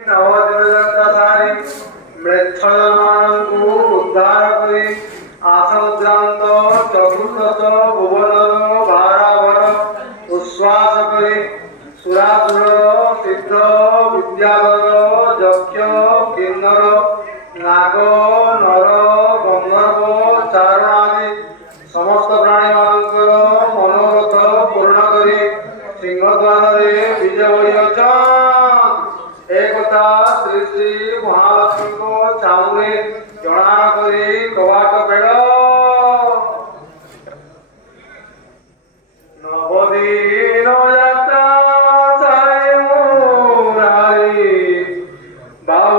নবদিনযাত্রাধারী মৃচ্ছলমানଙ୍କୁ উদ্ধার କରି ଆସନ୍ଦ୍ରାନ୍ତ ଚତୁର୍ଦଶ ଭୁବନର ଭାରାଭର ଉଶ୍ୱାସ କରି ସୁରାସୁର ସିଦ୍ଧ ବିଦ୍ୟାଧର ଯକ୍ଷ କିନ୍ନର ନାଗ ନର ଗନ୍ଧର୍ବ ଚାରଣାଦି ସମସ୍ତ ପ୍ରାଣୀମାନଙ୍କର ମନୋରଥ ପୂର୍ଣ୍ଣ କରି ସିଂହଦ୍ୱାରରେ ବିଜେ ହୋଇଅଛନ୍ତି। एकता श्री श्री महालक्ष्मी को चामुरे जणा करी कवाट पेड़ नवदीन यात्रा साई मुरारी बाबा